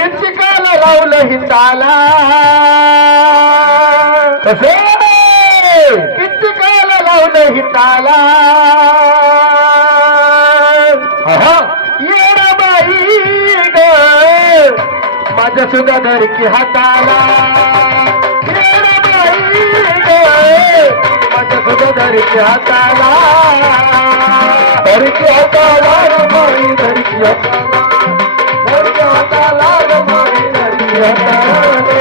किचकाला लावलं हिताला कसे किचकाला लावलं हिताला येणा बाई ग माझ्या सुद्धा धरकी हाताला येणा बाई ग माझ्या सुद्धा धरकी हाताला धरकी हाताला रमाई धरकी हाताला धरकी हाताला रमाई धरकी हाताला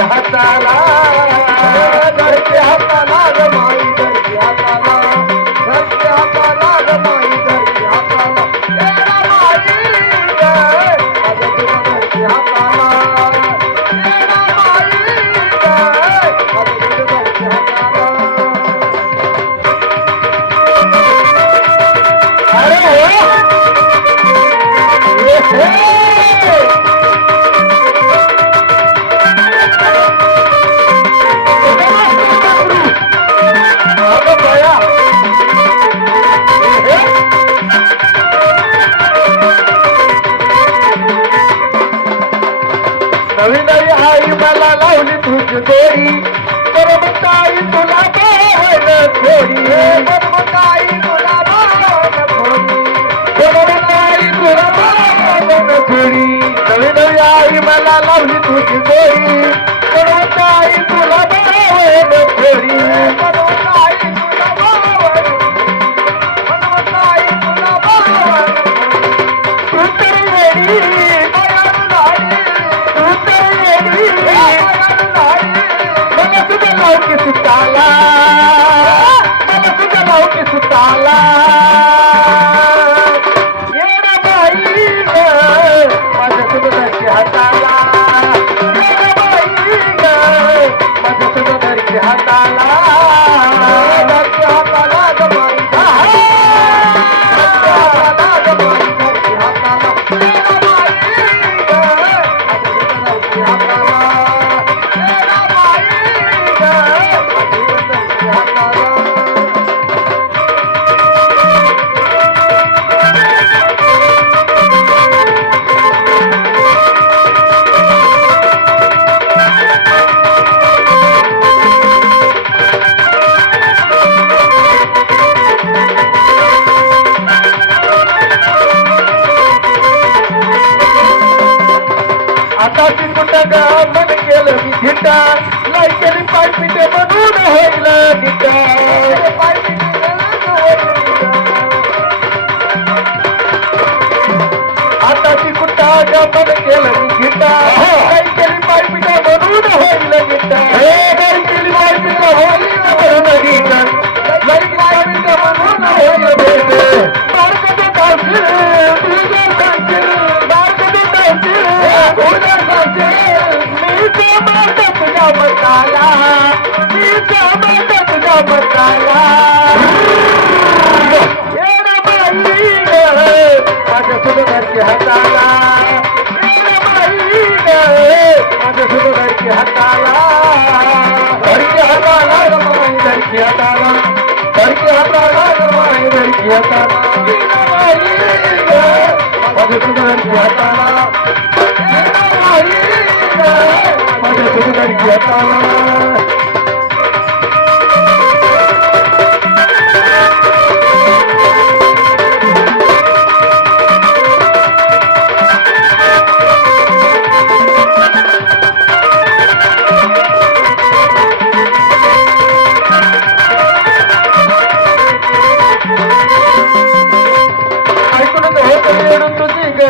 हाताला धरकी हाताला रमाई धरकी हाताला धरकी हाताला रमाई धरकी हाताला धरकी हाताला नवी नवी आई मला लावली तुझी दोरी परमताई तुला बावल थोडी परमताई तुला बावल थोडी परमताई तुला बावल थोडी नवी नवी आई मला लावली तुझी दोरी परमताई तुला बावल थोडी परमताई तुला बावल परमताई तुला बावल तू तर येडी मला तुझ्या लावकी सुताला मला तुझ्या लावकी सुताला येणा बाई ग माझ्या तुझ्या धरकी हाताला येणा बाई ग माझ्या तुझ्या धरकी हाताला धरकी हाताला रमाई धरकी हाताला रमाई धरकी हाताला येणा बाई ग धरकी हाताला आता ती कुठं ग मन केलं मी झिटा नाही केली पायपीट बनून होईल गिटा आता ती कुठं ग मन केलं मी झिटा नाही केली पायपीट बनून होईल गिटा नाही केली पायपीट होईल बनून गिटा नाही पायपीट बनून होईल बेटे मार्गद काशी तुझ्या काशी मार्गद काशी तुझ्या मसाला येणा बाई ग माझ्या सुद्धा धरकी हाताला येणा बाई ग माझ्या सुद्धा धरकी हाताला धरकी हाताला रमाई धरकी हाताला धरकी हाताला रमाई धरकी हाताला येणा बाई ग माझ्या सुद्धा धरकी हाताला येणा बाई ग माझ्या सुद्धा धरकी हाताला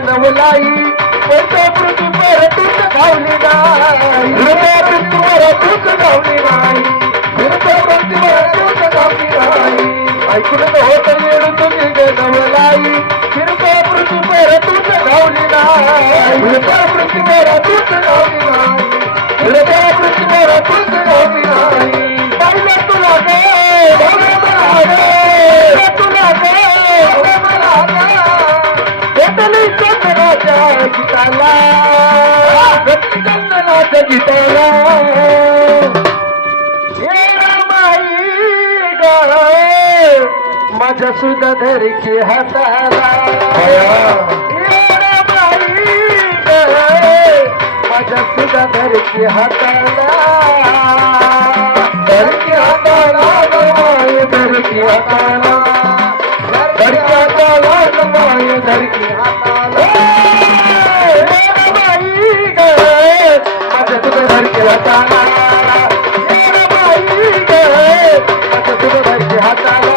नवलाई पृथ्वी पर तूच धावली नाही पृथ्वीवर तूच धावली नाही पृथ्वीवर तूच धावली नाही ऐकून होत येणं तुझी ग नवलाई पृथ्वीवर तूच धावली नाही पृथ्वीवर तूच धावली नाही पृथ्वीवर तूच धावली नाही माझ्या सुद्धा धरकी हाताला येडा बाई ग माझ्या सुद्धा धरकी हाताला धरकी हाताला गमाई धरकी हाताला धरकी हाताला गमाई धरकी हाताला येडा बाई ग माझ्या सुद्धा धरकी हाताला येडा बाई ग माझ्या सुद्धा धरकी हाताला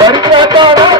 धरकी हाताला